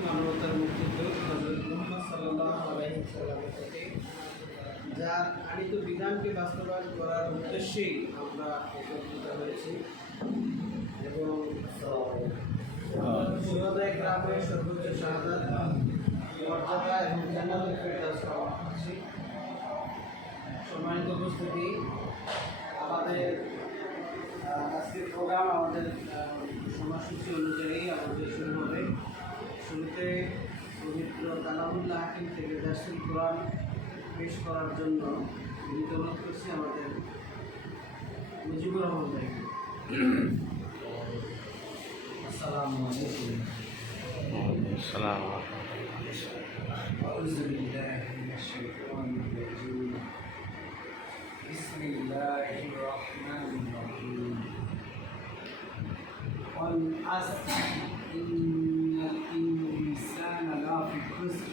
মানবতার মুক্তিদূত হযরত মুহাম্মদ সাল্লাল্লাহু আলাইহি ওয়াসাল্লামের থেকে যার আনিত বিধানকে বাস্তবায়ন করার উদ্দেশ্যেই আমরা একত্রিত হয়েছি এবং সুহদায়ে কেরামের সর্বোচ্চ শাহাদাত মর্যাদা এবং জান্নাতুল ফেরদাউস কামনা করছি। সম্মানিত উপস্থিতি, আমাদের আজকের প্রোগ্রাম আমাদের সময়সূচি অনুযায়ী আমাদের শুরু হবে। শুরুতে পবিত্র কালামুল্লাহ হাকিম থেকে দারসুল কোরআন পেশ করার জন্য অনুরোধ করছি আমাদের মুজিবুর রহমান ভাইকে। আসসালামু আলাইকুম। السلام أعوذ بالله من الشيطان الرجيم. بسم الله الرحمن الرحيم. والعصر إن الإنسان لفي خسر